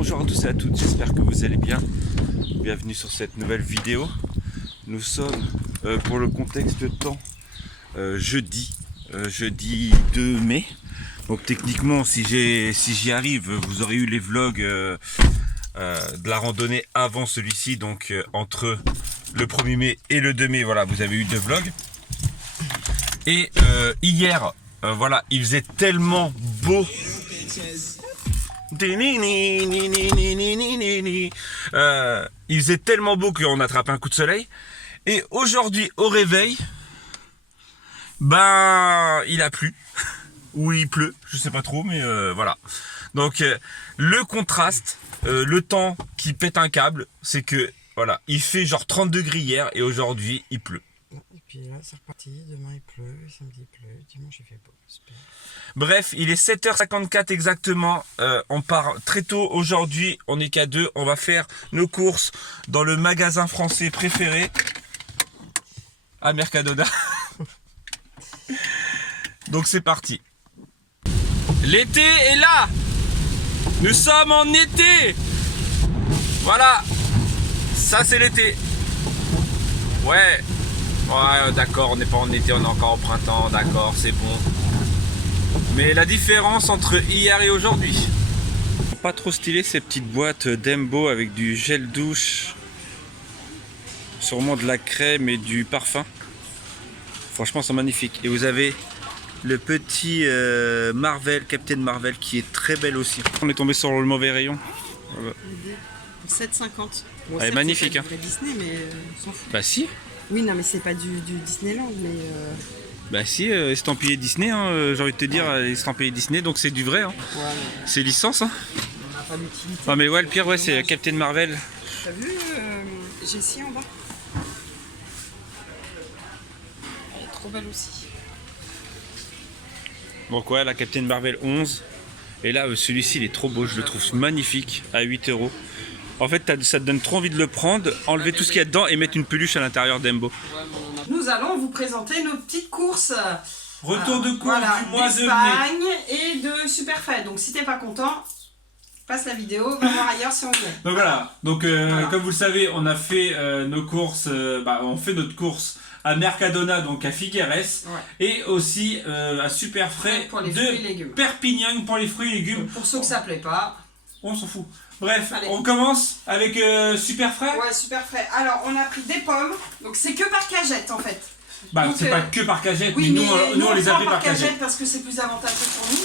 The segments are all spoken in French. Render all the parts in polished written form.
Bonjour à tous et à toutes, j'espère que vous allez bien. Bienvenue sur cette nouvelle vidéo. Nous sommes, pour le contexte de temps, jeudi 2 mai. Donc techniquement, si j'y arrive, vous aurez eu les vlogs de la randonnée avant celui-ci. Donc entre le 1er mai et le 2 mai, voilà, vous avez eu 2 vlogs. Et hier, voilà, il faisait tellement beau. Il faisait tellement beau qu'on attrape un coup de soleil. Et aujourd'hui au réveil, ben il a plu. Ou il pleut, je sais pas trop, mais voilà. Donc le contraste, le temps qui pète un câble, c'est que voilà, il fait genre 30 degrés hier et aujourd'hui il pleut. Et puis là c'est reparti, demain il pleut, samedi il pleut, dimanche il fait beau, j'espère. Bref, il est 7h54 exactement, on part très tôt aujourd'hui, on est qu'à 2, on va faire nos courses dans le magasin français préféré, à Mercadona. Donc c'est parti. L'été est là. Nous sommes en été. Voilà, ça c'est l'été. Ouais, d'accord, on n'est pas en été, on est encore au printemps, d'accord, c'est bon. Mais la différence entre hier et aujourd'hui. Pas trop stylé ces petites boîtes Dembo avec du gel douche, sûrement de la crème et du parfum. Franchement, c'est magnifique. Et vous avez le petit Marvel, Captain Marvel, qui est très belle aussi. On est tombé sur le mauvais rayon. Voilà. 7,50. Bon, Elle est magnifique. C'est pas du vrai Disney, mais on s'en fout. Bah si. Oui, non, mais c'est pas du Disneyland, mais. Bah si, estampillé Disney, hein, j'ai envie de te dire, estampillé Disney, donc c'est du vrai. Hein. Ouais, mais C'est licence. Hein. on n'a pas d'utilité. Ah mais ouais, le pire, ouais, c'est Captain Marvel. T'as vu Jessie en bas? Elle est trop belle aussi. Donc ouais, la Captain Marvel 11. Et là, celui-ci, il est trop beau, je le trouve magnifique, à 8 €. En fait, ça te donne trop envie de le prendre, enlever tout ce qu'il y a dedans et mettre une peluche à l'intérieur d'Embo. Nous allons vous présenter nos petites courses. Retour de course Voilà, du mois de mai. d'Espagne et de Superfait. Donc si t'es pas content, passe la vidéo, va voir ailleurs si on veut. Donc voilà, donc Voilà. comme vous le savez, on a fait nos courses, on fait notre course à Mercadona, donc à Figueres, Ouais. et aussi à Superfrais Pour les fruits et légumes. de Perpignan pour les fruits et légumes. Pour ceux que ça plaît pas. On s'en fout. Bref, Allez. on commence avec Superfrais. Ouais, Superfait. Alors on a pris des pommes, donc c'est que par cagette en fait. Bah Donc, c'est pas que par cagette, Oui, mais mais nous on les a prend pris par cagette. parce que c'est plus avantageux pour nous.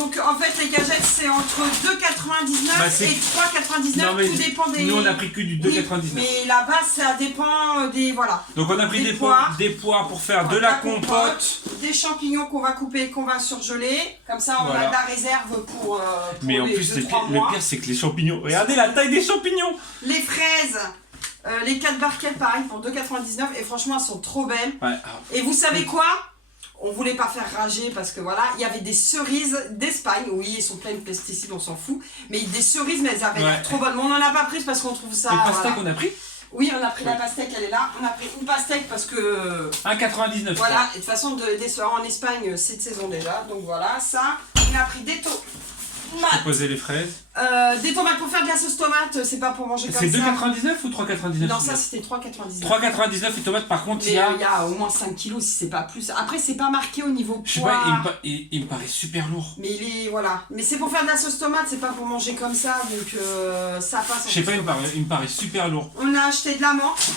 Donc en fait les cagettes c'est entre 2,99 Bah, c'est- et 3,99, Non, mais tout dépend des... nous on a pris que du 2,99. Oui, mais la base ça dépend des... Voilà. Donc on a pris Des des poires. poires pour faire de la compote. Des champignons qu'on va couper et qu'on va surgeler. Comme ça on Voilà. a de la réserve pour Mais en les plus 2-3 le mois. pire c'est que les champignons, regardez la taille des champignons. Les fraises, les 4 barquettes pareil pour 2,99 et franchement elles sont trop belles. Ouais. Et vous savez quoi? On voulait pas faire rager parce que voilà, il y avait des cerises d'Espagne. Oui, elles sont pleines de pesticides, on s'en fout. Mais des cerises, mais elles avaient l'air Ouais. trop bonnes. Mais on n'en a pas pris parce qu'on trouve ça. Et le pastèque voilà. on a pris Oui, on a pris la pastèque, elle est là. On a pris une pastèque parce que. 1,99. Voilà, et de toute façon, en Espagne, c'est de saison déjà. Donc voilà, ça. On a pris des tomates. Poser les fraises. Des tomates pour faire de la sauce tomate, c'est pas pour manger comme ça. C'est 2,99 ou 3,99? Non, ça c'était 3,99. 3,99 les tomates par contre Mais il y a... il y a au moins 5 kilos si c'est pas plus. Après, c'est pas marqué au niveau Je sais poids. pas, il me paraît super lourd. Mais il est, voilà. Mais c'est pour faire de la sauce tomate, c'est pas pour manger comme ça, donc ça passe. Je sais pas, il me paraît super lourd. On a acheté de la menthe,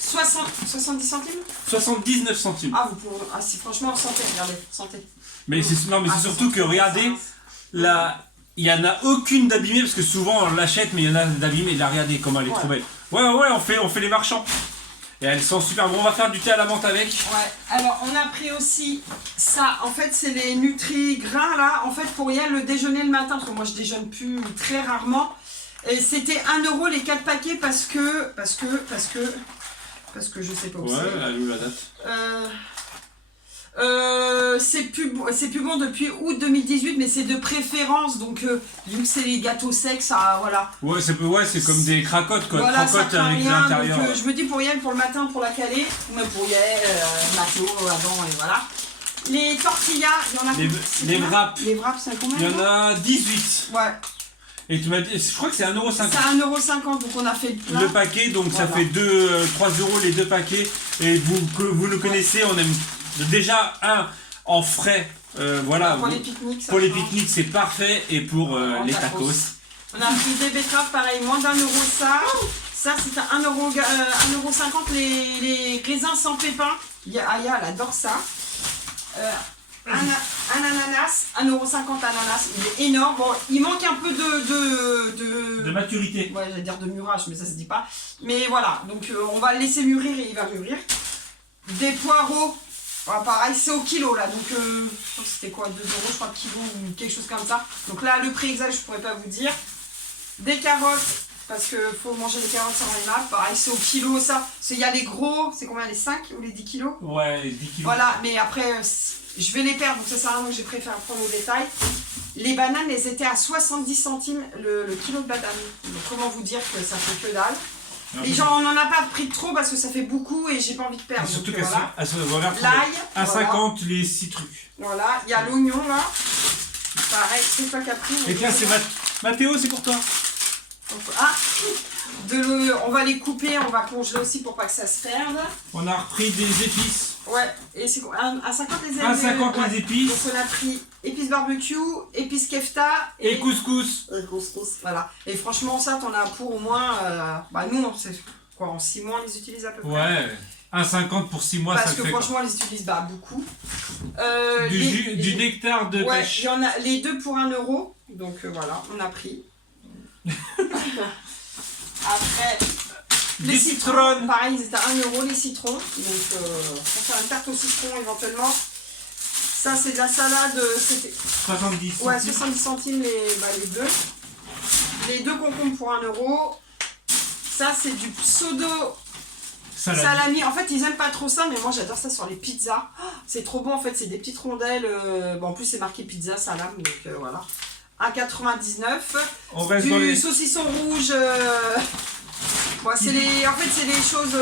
70 centimes. 79 centimes. Ah, vous pouvez, ah si franchement, santé, regardez, santé. Mais c'est, non mais Ah, c'est surtout que 60, regardez, là, il y en a aucune d'abîmée parce que souvent on l'achète mais il y en a d'abîmée. Là regardez comment elle est trop belle. Ouais, on fait les marchands. Et elles sont super bon. On va faire du thé à la menthe avec. Ouais, alors on a pris aussi ça, en fait c'est les nutri-grains là, en fait pour y aller le déjeuner le matin, parce que moi je déjeune plus très rarement. Et c'était 1 € les 4 paquets parce que je sais pas où c'est. elle est où la date? C'est plus bon depuis août 2018, mais c'est de préférence, donc vu que c'est les gâteaux secs, ça voilà. Ouais, c'est comme des cracottes quoi, Voilà, ça crocottes craint avec rien, l'intérieur. donc je me dis pour Yann pour le matin pour la caler, mais pour Yann, Mato avant et voilà. Les tortillas, il y en a Les wraps. Les wraps, c'est combien? Il y en a 18. Ouais. Et tu m'as dit, je crois que c'est 1,50€. C'est 1,50€, donc on a fait le plein. Le paquet, donc ça fait 3 € les deux paquets. Et vous le connaissez, on aime déjà un en frais. Voilà. Pour les pique-niques. Pour les pique-niques, c'est parfait. Et pour les tacos. On a pris des betteraves, pareil, moins d'1€ ça. Ça, c'est à 1,50€ les raisins sans pépins. Aya, elle adore ça. Un ananas, 1,50€ l'ananas, il est énorme. Bon, il manque un peu de maturité. Ouais, j'allais dire de mûrage, mais ça se dit pas. Mais voilà, donc on va le laisser mûrir et il va mûrir. Des poireaux, voilà, pareil, c'est au kilo là. Donc, je crois que c'était quoi, 2€, je crois, kilo ou quelque chose comme ça. Donc là, le prix exact, je pourrais pas vous dire. Des carottes, parce que faut manger les carottes sans les maps. Pareil, c'est au kilo ça. Il y a les gros, c'est combien, les 5 ou les 10 kilos? Ouais, les 10 kilos. Voilà, mais après, je vais les perdre, donc ça sert à rien, donc j'ai préféré prendre au détail. Les bananes, elles étaient à 70 centimes le kilo de bananes. Donc comment vous dire que ça fait que dalle. Les gens, on n'en a pas pris trop parce que ça fait beaucoup et j'ai pas envie de perdre. Surtout qu'elles sont l'ail, 1,50€ les 6 trucs. Voilà, il y a l'oignon là. Pareil, c'est pas capri. Et tiens, c'est Mathéo, c'est pour toi. Ah, on va les couper, on va congeler aussi pour pas que ça se perde. On a repris des épices. Ouais, et c'est quoi, 1,50 les épices. 1,50 les épices. Donc on a pris épices barbecue, épices kefta et couscous. Voilà. Et franchement, ça, t'en as pour au moins. Nous, on sait quoi, en 6 mois, on les utilise à peu près. Ouais, 1,50 pour 6 mois, parce ça que fait franchement, on les utilise beaucoup. Du nectar de pêche. Il y en a les deux pour 1€. Donc voilà, on a pris. Après, les citrons, pareil, ils étaient à 1€, les citrons. Donc, on va faire une tarte au citron éventuellement. Ça, c'est de la salade. C'était 70 centimes. Ouais, 70 centimes les deux. Les deux concombres pour 1€. Ça, c'est du pseudo salami. En fait, ils aiment pas trop ça, mais moi, j'adore ça sur les pizzas. Oh, c'est trop bon, en fait. C'est des petites rondelles. En plus, c'est marqué pizza, salame. Donc, voilà. 1,99. On reste dans les saucisson rouge. En fait, c'est les choses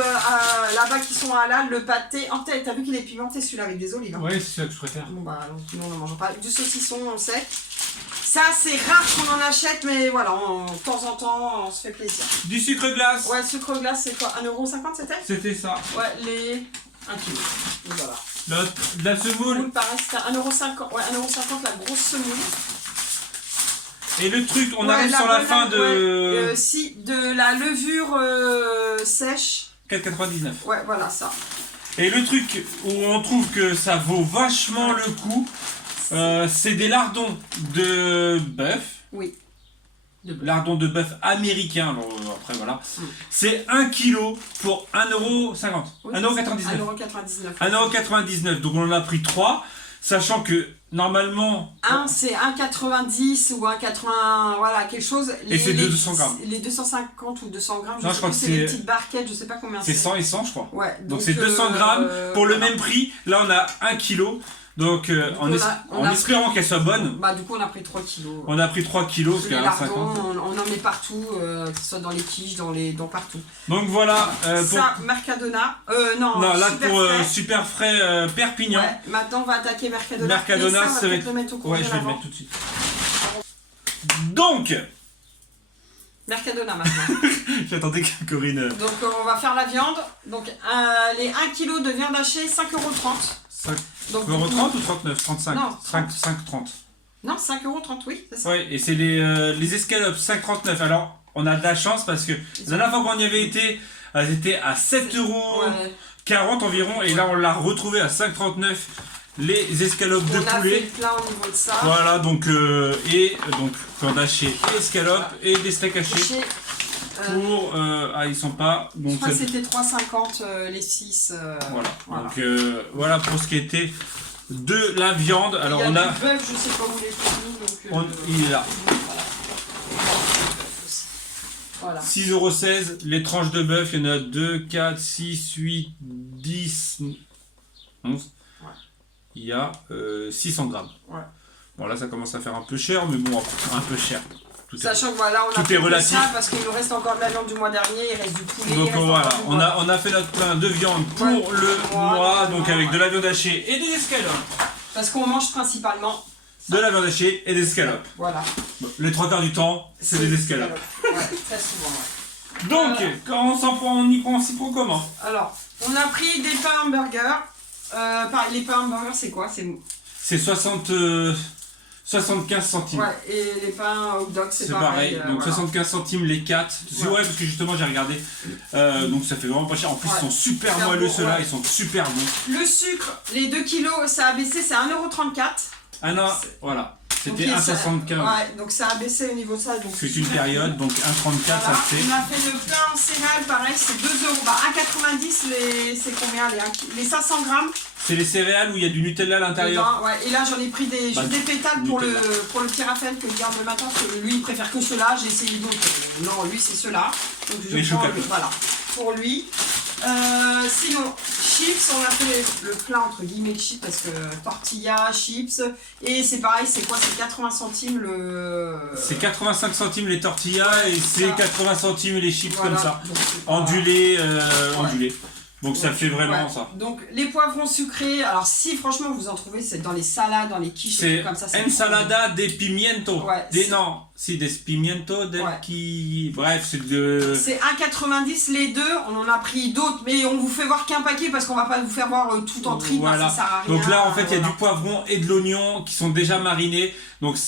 là-bas qui sont halal. Le pâté. En tête, t'as vu qu'il est pimenté celui-là avec des olives. Ouais, c'est ça que je préfère. Bon, sinon, on n'en mange pas. Du saucisson, on sait. Ça, c'est rare qu'on en achète, mais voilà, de temps en temps, on se fait plaisir. Du sucre glace. Ouais, sucre glace, c'est quoi, 1,50€ c'était? C'était ça. Ouais, 1 kg. Voilà. De la semoule. Pareil, c'était 1,50€. Ouais, 1,50€ la grosse semoule. Et le truc, on arrive sur la fin de... de la levure sèche. 4,99. Ouais, voilà, ça. Et le truc où on trouve que ça vaut vachement le coup, c'est des lardons de bœuf. Oui. Lardons de bœuf américain. Alors après, voilà. C'est 1 kg pour 1,50€. Oui, 1,99€. 1,99€. Donc on en a pris 3. Sachant que normalement. C'est 1,90 ou 1,80, voilà, quelque chose. Et c'est 200 grammes. Les 250 ou 200 grammes, je crois que c'est des petites barquettes, je sais pas combien c'est. C'est 100 et 100, je crois. Ouais. Donc c'est 200 grammes pour le même prix. Là, on a 1 kg. Donc en espérant qu'elle soit bonne. Du coup, on a pris 3 kilos. On a pris 3 kilos. Les lardons, on en met partout, que ce soit dans les quiches, dans partout. Donc voilà. Ça, Mercadona. Non, là pour Super Frais Perpignan. Ouais, maintenant on va attaquer Mercadona. Mercadona, ça va être. Le mettre au ouais, je vais le mettre tout de suite. Donc. Mercadona maintenant. J'attendais que Corinne. Donc on va faire la viande. Donc les 1 kg de viande hachée, 5,30€. 5,30€ ou 39, 35? Non, 5,30. Non, 5,30€, oui, c'est ça. Oui, et c'est les escalopes, 5,39€. Alors, on a de la chance parce que la dernière fois qu'on y avait été, elles étaient à 7,40€ environ. Et là, on l'a retrouvé à 5,39€. Les escalopes de poulet. On a fait le plein au niveau de ça. Voilà, donc viande hachée et escalopes et des steaks hachés. Pour ils sont pas. Donc, je crois que c'était 3,50€ les 6. Voilà. Donc voilà pour ce qui était de la viande. Alors il y a on a. Du bœuf, je sais pas où il est. Il est là. Voilà. 6,16€. Les tranches de bœuf, il y en a 2, 4, 6, 8, 10, 11. Ouais. Il y a 600 grammes. Ouais. Bon là ça commence à faire un peu cher, mais bon, un peu cher. Sachant que voilà, on a tout est relatif. Ça parce qu'il nous reste encore de la viande du mois dernier, il reste du poulet. Donc voilà, on a fait notre plein de viande pour le mois, donc avec de la viande hachée et des escalopes. Parce qu'on mange principalement de la viande hachée et des escalopes. Voilà. Bon, les 3 quarts du temps, c'est des escalopes. Ouais, très souvent, ouais. Donc, quand on s'y prend comment? Alors, on a pris des pains hamburgers. Pareil, les pains hamburgers, c'est quoi? C'est 75 centimes. Ouais, et les pains hot dog, c'est pareil. Donc voilà. 75 centimes les 4. Ouais, parce que justement, j'ai regardé. Donc, ça fait vraiment pas cher. En plus, ils sont super moelleux, ceux-là. Ils sont super bons. Le sucre, les 2 kilos, ça a baissé, c'est 1,34 €. Ah non, voilà. C'était 1,75 €. Ouais, donc ça a baissé au niveau de ça. C'est une période, donc 1,34 €, voilà. ça fait. On a fait le pain en céréales, pareil, c'est 2 €. Bah, 1,90 € c'est combien les 500 grammes. C'est les céréales où il y a du Nutella à l'intérieur. Ouais, et là j'en ai pris des pétales pour le petit Raphaël que je garde le matin, parce que lui il préfère que ceux-là. J'ai essayé d'autres. Non, lui c'est ceux-là. Donc je prends voilà, pour lui. Sinon, chips, on a fait le plein entre guillemets de chips parce que tortilla, chips, et c'est pareil, c'est quoi? C'est 80 centimes le. C'est 85 centimes les tortillas et c'est 80 centimes les chips comme ça. Donc, ondulés. Donc ça fait vraiment ça. Donc les poivrons sucrés, alors si franchement vous en trouvez, c'est dans les salades, dans les quiches, c'est comme ça. ensalada de pimiento. Ouais, des pimiento bref, c'est de. C'est 1,90 les deux. On en a pris d'autres, mais on vous fait voir qu'un paquet parce qu'on va pas vous faire voir tout en tri. Voilà. Ça sert à rien. Donc là en fait il y a du poivron et de l'oignon qui sont déjà marinés. Donc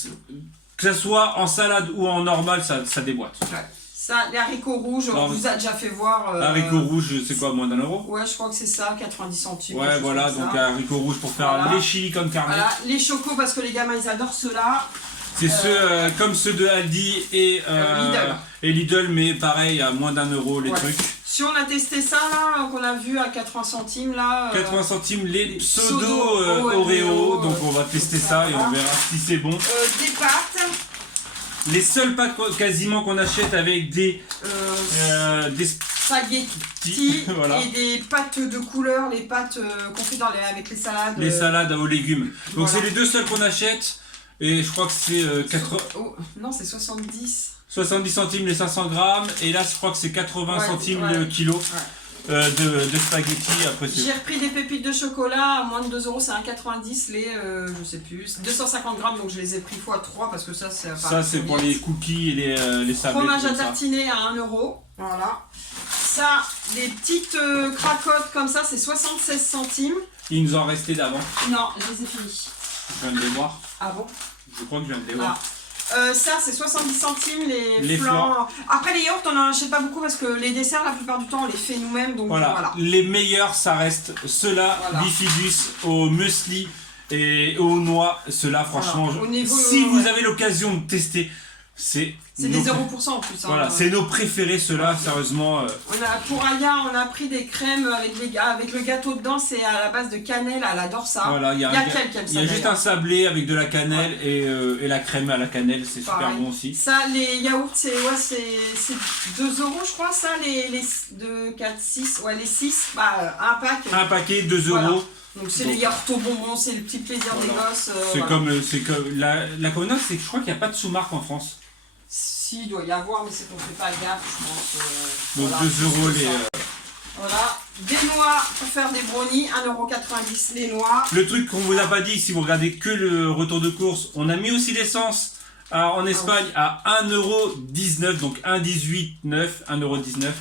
que ce soit en salade ou en normal, ça déboîte. Ouais. Ça, les haricots rouges, on vous a déjà fait voir. Haricots rouges, c'est quoi, moins d'1 €? Ouais, je crois que c'est ça, 90 centimes. Ouais, voilà, donc haricots rouges pour faire les chili con carne. Voilà, les chocos parce que les gamins ils adorent ceux-là. C'est ceux comme ceux de Aldi et Lidl, mais pareil, à moins d'1 € les trucs. Si on a testé ça là, qu'on a vu à 80 centimes là. 80 centimes les pseudo Oreo, donc on va tester ça et on verra si c'est bon. Des pâtes. Les seules pâtes quasiment qu'on achète avec des spaghettis voilà. Et des pâtes de couleur, les pâtes qu'on fait avec les salades. Les salades aux légumes. Donc voilà. c'est les deux seules qu'on achète et je crois que c'est non, c'est 70. 70 centimes les 500 grammes et là je crois que c'est 80 centimes le kilo. Ouais. De spaghettis après. J'ai repris des pépites de chocolat à moins de 2 €, c'est 1,90 les je sais plus, 250 grammes, donc je les ai pris x3 parce que ça c'est. Ça c'est pour les cookies et les sablés. Fromage à tartiner à 1 €, voilà. Ça, les petites cracottes comme ça, c'est 76 centimes. Il nous en restait d'avant. Non, je les ai finis. Je viens de les voir. Ah bon? Je crois que je viens de les voir. Ça c'est 70 centimes les flancs. Après les yaourts on n'en achète pas beaucoup parce que les desserts la plupart du temps on les fait nous-mêmes, donc voilà. Les meilleurs ça reste ceux-là, bifidus au muesli et aux noix. Ceux-là franchement, si vous avez l'occasion de tester, c'est des 0% en plus. Voilà, c'est nos préférés ceux-là, sérieusement. Pour Aya, on a pris des crèmes avec le gâteau dedans, c'est à la base de cannelle, elle adore ça. Voilà, il y a juste un sablé avec de la cannelle et la crème à la cannelle, c'est super bon aussi. Ça, les yaourts, c'est 2 € je crois, ça, les 2, 4, 6, ouais, les 6, un pack. Un paquet, 2 €. Voilà. Donc c'est les yaourts au bonbon, c'est le petit plaisir des gosses. C'est comme la convenance, c'est que je crois qu'il n'y a pas de sous-marque en France. Si, il doit y avoir, mais c'est qu'on ne fait pas gaffe, je pense. Donc voilà, 2 € les. Voilà, des noix pour faire des brownies, 1,90 € les noix. Le truc qu'on vous a pas dit, si vous regardez que le retour de course, on a mis aussi l'essence en Espagne à 1,19 €, donc 1,18,9, 1,19 €.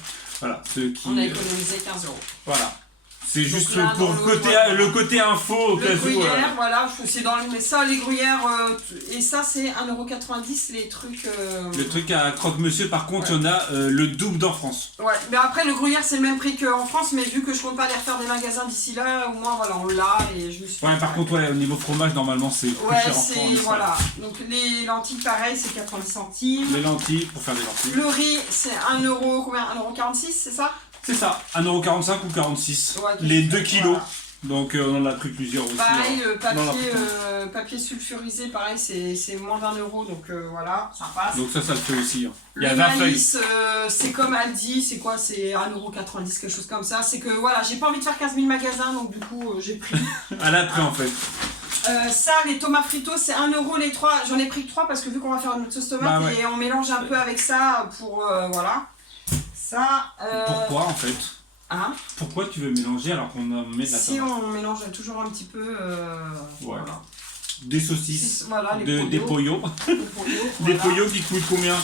Voilà, ceux qui. On a économisé 15 €. Voilà. C'est juste là, pour le côté info au cas où. Le gruyère, voilà, c'est dans mais ça, les gruyères, et ça c'est 1,90 € les trucs. Le truc à croque-monsieur, par contre, on a le double d'en France. Ouais, mais après le gruyère c'est le même prix qu'en France, mais vu que je compte pas aller refaire des magasins d'ici là, au moins voilà, on l'a et je me suis. Ouais, par contre, au niveau fromage, normalement c'est plus cher en France. Voilà. Donc les lentilles, pareil, c'est 90 centimes. Les lentilles, pour faire des lentilles. Le riz, c'est 1 €, combien? 1,46 €, c'est ça? C'est ça, 1,45 € ou 46. Ouais, les 2 kilos. Voilà. Donc on en a pris plusieurs aussi. Pareil, papier sulfurisé, pareil, c'est moins d'1 €, donc voilà, ça passe. Donc ça le fait aussi. Hein. Il y a 20 maïs, c'est comme Aldi, c'est quoi? C'est 1,90 €, quelque chose comme ça. C'est que voilà, j'ai pas envie de faire 15 000 magasins, donc du coup j'ai pris. À l'après en fait. Ça, les tomates fritos, c'est 1 € les 3. J'en ai pris que 3 parce que vu qu'on va faire notre sauce tomate et on mélange un peu avec ça pour voilà. Ça. Pourquoi en fait? Hein? Pourquoi tu veux mélanger alors qu'on met de la tomate? Si on mélange toujours un petit peu. Voilà. des saucisses, voilà, des poyos. Des poyos qui coûtent combien?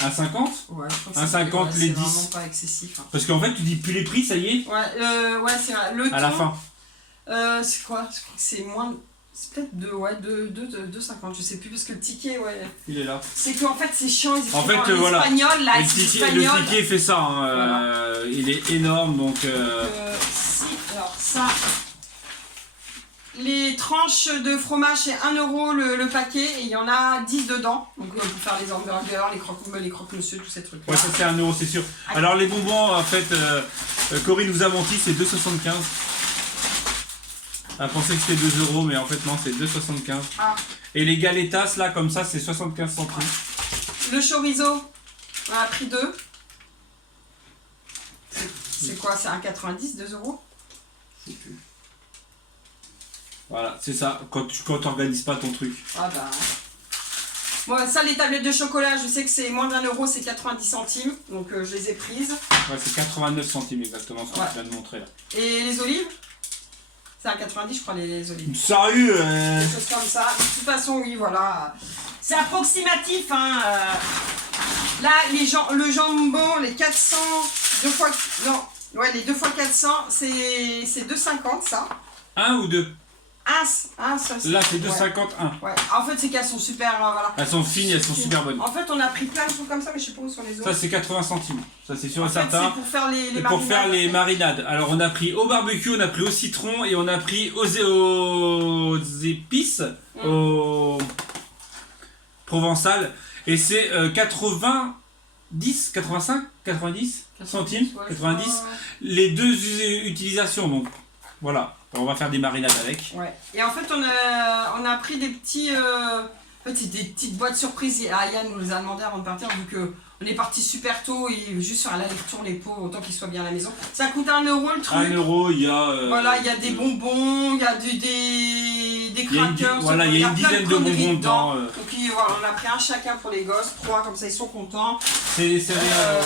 1,50 ? Ouais, je crois que 1,50 les 10. C'est vraiment pas excessif. Hein. Parce qu'en fait, tu dis plus les prix, ça y est. Ouais, c'est vrai. Le à la thon, fin. c'est quoi? Je crois que c'est moins. C'est peut-être 2,50, je sais plus, parce que le ticket, ouais. Il est là. C'est qu'en fait, c'est chiant, ils En fait, écrivent en voilà. espagnol, là, Le ticket fait ça. Hein. Voilà. Il est énorme, donc. Si, alors ça. Les tranches de fromage, c'est 1 € le paquet, et il y en a 10 dedans. Donc, pour faire les hamburgers, les croque-monsieur, tous ces trucs. Ouais, ça c'est 1 €, c'est sûr. Alors, les bonbons, en fait, Corinne nous a menti, c'est 2,75. Elle pensait que c'était 2 €, mais en fait, non, c'est 2,75. Ah. Et les galetas, là, comme ça, c'est 75 centimes. Le chorizo, on a pris 2. C'est quoi? C'est 1,90, 2 €? Je sais plus. Voilà, c'est ça, quand tu n'organises pas ton truc. Ah bah. Bon, ça, les tablettes de chocolat, je sais que c'est moins d'1 €, c'est 90 centimes. Donc, je les ai prises. Ouais, c'est 89 centimes exactement ce que tu viens de montrer là. Et les olives? C'est à 90, je crois, les olives. Sérieux Des choses comme ça. De toute façon, oui, voilà. C'est approximatif, hein. Là, le jambon, les 400, les 2 fois 400, c'est 2,50 ça. 1 ou 2? Ça, là, c'est 2,51. Ouais. En fait, c'est qu'elles sont super, voilà. Elles sont fines, elles sont super bonnes. En fait, on a pris plein de trucs comme ça, mais je sais pas où sont les autres. Ça, c'est 80 centimes. Ça, c'est sûr et C'est certain. pour faire les Et marinades. pour faire les marinades. Alors, on a pris au barbecue, on a pris au citron et on a pris aux épices, au provençal. Et c'est 90 centimes, ouais, 90. Les deux utilisations, donc voilà. On va faire des marinades avec. Ouais. Et en fait, on a pris des petits. En fait, c'est des petites boîtes surprises. Yann nous les a demandé avant de partir, vu qu'on est parti super tôt et juste sur l'aller-retour, les pots, autant qu'ils soient bien à la maison. Ça coûte 1 € le truc. 1 €, il y a. Voilà, il y a des bonbons, il y a des crackers. Voilà, il y a une dizaine de bonbons dedans. Donc, voilà, on a pris un chacun pour les gosses, 3, comme ça ils sont contents. C'est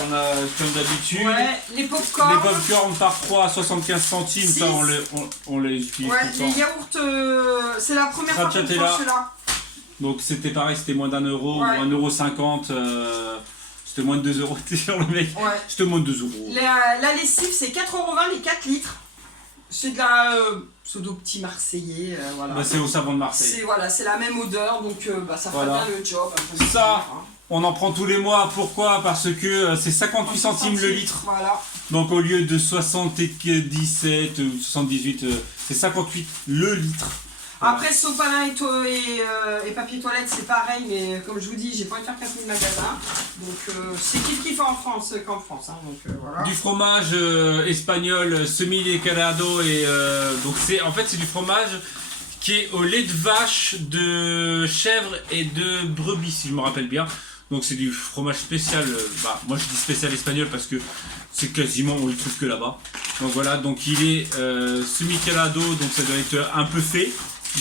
on a comme d'habitude. Ouais, les popcorn. Les popcorn par 3 à 75 centimes, ça on les utilise ouais, tout le temps. les yaourts, c'est la première fois qu'on prend ceux-là. Donc c'était pareil, c'était moins d'1 € ou ouais. 1,50 €. C'était moins de 2 €, t'es sur le mec. Ouais. C'était moins de 2 €. La lessive, c'est 4,20 € les 4 litres. C'est de la pseudo petit marseillais, voilà. Bah, c'est au savon de Marseille. C'est la même odeur, donc ça fait voilà. bien le job. Ça, on en prend tous les mois. Pourquoi? Parce que c'est 58 centimes le litre. Voilà. Donc au lieu de 77 ou 78, c'est 58 le litre. Voilà. Après, sopalin et papier toilette, c'est pareil, mais comme je vous dis, j'ai pas envie de faire 4000 magasins. Donc c'est qui fait en France qu'en France. Hein, donc, voilà. Du fromage espagnol semi-decarado et donc en fait c'est du fromage qui est au lait de vache, de chèvre et de brebis si je me rappelle bien. Donc c'est du fromage spécial, moi je dis spécial espagnol parce que c'est quasiment on le trouve que là-bas. Donc voilà, donc il est semi-calado, donc ça doit être un peu fait,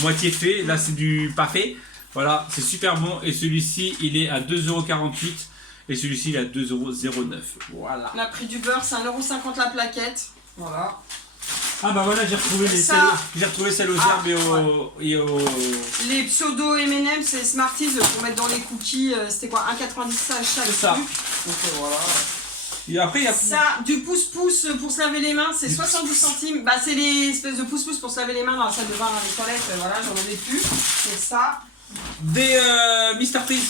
moitié fait, là c'est du pas fait. Voilà, c'est super bon et celui-ci il est à 2,48 € et celui-ci il est à 2,09 €. Voilà. On a pris du beurre, c'est 1,50 € la plaquette. Voilà. Ah bah voilà, j'ai retrouvé celles aux herbes et au... Les pseudo M&M, c'est Smarties pour mettre dans les cookies, c'était quoi, 1,90 € chaque truc. Ça. Donc voilà. Et après il y a... Ça, du pouce-pouce pour se laver les mains, c'est 70 centimes. Bah c'est les espèces de pouce-pouce pour se laver les mains dans la salle de bain, dans les toilettes, voilà, j'en avais plus. C'est ça. Des Mister Freeze,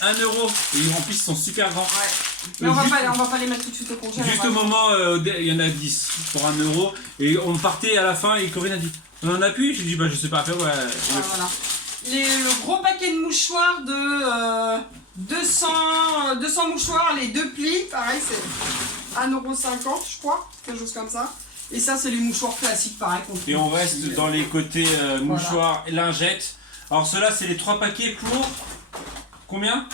1 €. Et en plus ils sont super grands. Ouais. Mais on va pas les mettre tout de suite au congé. Juste au moment, il y en a 10 pour 1 €. Et on partait à la fin et Corinne a dit on en a plus. J'ai dit bah je sais pas faire. Ouais. Voilà. Le gros paquet de mouchoirs de 200 mouchoirs, les 2 plis, pareil c'est 1,50 € je crois, quelque chose comme ça. Et ça c'est les mouchoirs classiques pareil. Et on reste dans les côtés mouchoirs et lingettes. Alors ceux-là c'est les 3 paquets pour combien?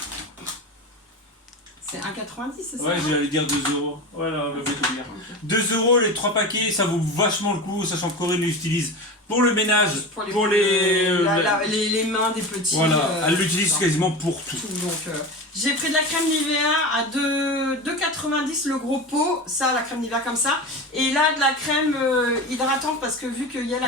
C'est 1,90, c'est ça? Ouais, j'allais dire 2 euros. Voilà, on va te dire. 2 euros les 3 paquets, ça vaut vachement le coup, sachant que Corinne l'utilise pour le ménage, pour les mains des petits. Voilà, elle l'utilise quasiment pour tout. Donc, j'ai pris de la crème Nivea à 2,90 le gros pot, ça, la crème Nivea comme ça. Et là, de la crème hydratante, parce que vu que Yael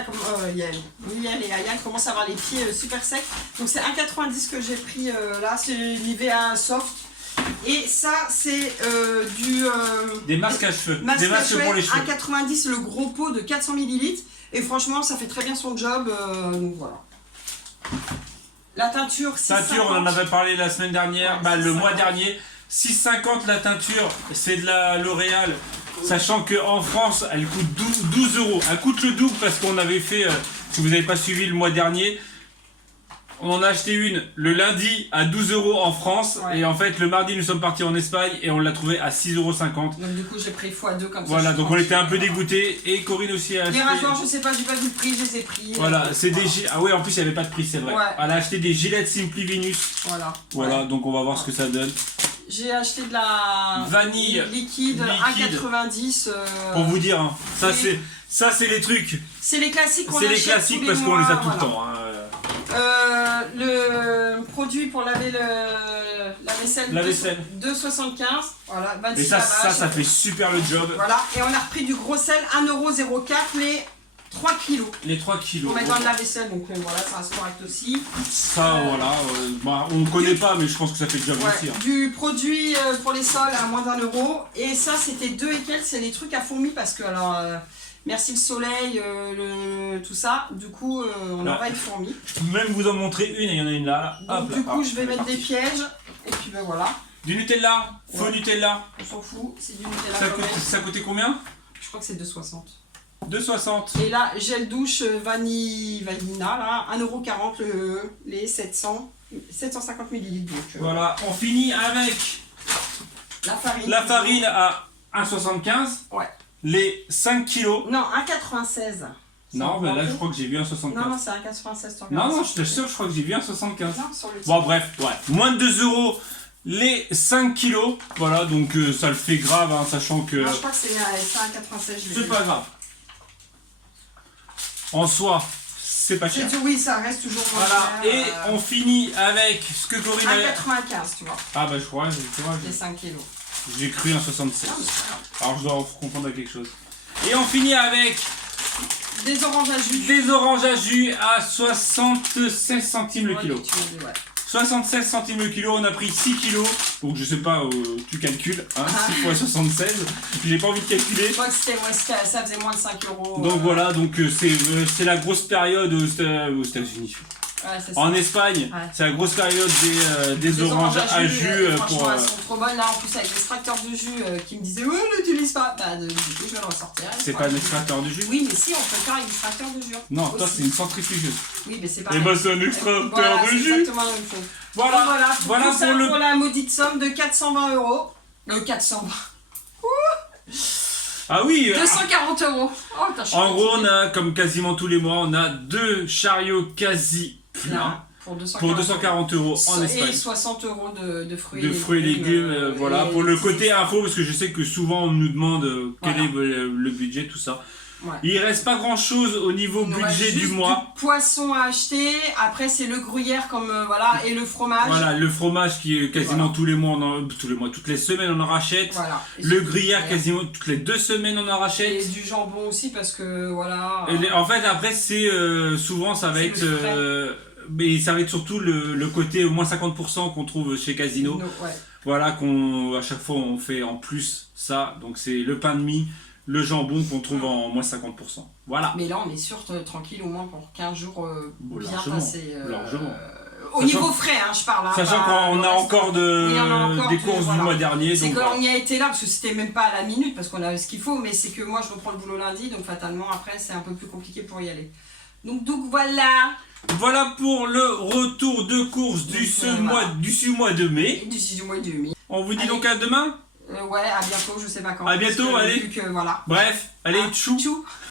et Aya commencent à avoir les pieds super secs. Donc c'est 1,90 que j'ai pris là, c'est Nivea Soft. Et ça, c'est des masques à cheveux. Des masques pour les cheveux. 1,90 le gros pot de 400 ml. Et franchement, ça fait très bien son job. Donc voilà. La teinture, 6,50. Teinture, on en avait parlé la semaine dernière, Ouais, le mois dernier. 6,50 la teinture, c'est de la L'Oréal. Sachant qu'en France, elle coûte 12 euros. Elle coûte le double parce qu'on avait fait, si vous n'avez pas suivi le mois dernier, on en a acheté une le lundi à 12 euros en France. Ouais. Et en fait, le mardi, nous sommes partis en Espagne et on l'a trouvé à 6,50 euros. Donc du coup, j'ai pris x2 comme ça. Voilà, donc on était un peu dégoûtés. Et Corinne aussi a acheté. Les rasoirs, je sais pas, j'ai pas vu le prix, je les ai pris. Voilà, c'est des gilets. Ah oui, en plus, il n'y avait pas de prix, c'est vrai. Ouais. Elle a acheté des gilets Simply Venus. Voilà, ouais. Donc on va voir ce que ça donne. J'ai acheté de la vanille liquide. 1,90. Pour vous dire, hein, ça c'est les trucs. C'est les classiques qu'on achète. C'est les classiques parce qu'on les a tout le temps. Hein. Le produit pour laver la vaisselle. 2,75. Voilà, 26 et ça fait super le job. Voilà, et on a repris du gros sel, 1,04 €, les 3 kilos. Les 3 kilos. Pour mettre dans de la vaisselle, donc voilà, ça reste correct aussi. Ça, voilà, on connaît pas, mais je pense que ça fait le job aussi. Hein. Du produit pour les sols à moins d'1 €. Et ça, c'était 2 et quelques, c'est les trucs à fourmis parce que, alors, merci le soleil, tout ça. Du coup, on aura une fourmi. Je peux même vous en montrer une, et il y en a une là. Donc, du coup, je vais mettre des pièges. Et puis, ben voilà. Du Nutella, faux Nutella. On s'en fout, c'est du Nutella. Ça coûtait combien? Je crois que c'est 2,60. 2,60. Et là, gel douche vanilla, là, 1,40 € les 750 ml. Donc, voilà, on finit avec la farine à 1,75. Ouais. Les 5 kilos. Non, 1,96. Non, mais là je crois que j'ai vu 1,75. Non, c'est 1,96. Non, je te jure, je crois que j'ai vu 1,75. Bon, bref, ouais. Moins de 2 € les 5 kilos. Voilà, donc ça le fait grave, hein, sachant que. Non, je crois que c'est 1,96. C'est pas grave. En soi, c'est pas cher. Oui, ça reste toujours. Voilà, et on finit avec ce que Corinne avait. 1,95, tu vois. Ah, bah je crois, les 5 kilos. J'ai cru 1,76. Alors je dois en confondre avec quelque chose. Et on finit avec. Des oranges à jus. Des oranges à jus à 76 centimes le kilo. 76 centimes le kilo, on a pris 6 kilos. Donc je sais pas, tu calcules, hein, 6 fois 76. J'ai pas envie de calculer. Je crois que ça faisait moins de 5 €. Donc voilà, donc c'est la grosse période aux États-Unis. Ouais, en Espagne, c'est la grosse période des oranges à jus. Franchement, elles sont trop bonnes là, en plus avec l'extracteur de jus qui me disait n'utilise pas. Bah, du coup, je vais le ressortir. C'est pas un extracteur de jus? Oui, mais si, on peut faire avec l'extracteur de jus. Non, toi, c'est une centrifugeuse. Oui, mais c'est pas. Et bah, c'est un extracteur de jus. C'est exactement la même chose. Voilà pour la maudite somme de 420 €. 420. Ah oui 240 €. Oh, en gros, on a, comme quasiment tous les mois, on a 2 chariots quasi pleins pour 240 € en Espagne. Et 60 € de fruits et légumes. Voilà, pour le côté info, parce que je sais que souvent on nous demande quel est le budget, tout ça. Ouais. Il reste pas grand chose au niveau budget du mois. Du poisson à acheter, après c'est le gruyère comme et le fromage. Voilà, le fromage qui est quasiment tous les mois, toutes les semaines on en rachète. Voilà. Le gruyère quasiment toutes les 2 semaines on en rachète. Et du jambon aussi parce que voilà. En fait après c'est souvent ça va être mais ça va être surtout le côté moins 50% qu'on trouve chez Casino. Voilà à chaque fois on fait en plus ça, donc c'est le pain de mie. Le jambon qu'on trouve en moins 50%. Voilà. Mais là, on est sûr tranquille au moins pour 15 jours bien passés. Largement. Au niveau frais, hein, je parle. Sachant qu'on a encore des courses du mois dernier. C'est qu'on y a été là, parce que c'était même pas à la minute, parce qu'on avait ce qu'il faut, mais c'est que moi, je reprends le boulot lundi, donc fatalement, après, c'est un peu plus compliqué pour y aller. Donc voilà. Voilà pour le retour de course du mois de mai. On vous dit donc à demain. Ouais, à bientôt, je sais pas quand. À bientôt, allez. Voilà. Bref, allez, tchou.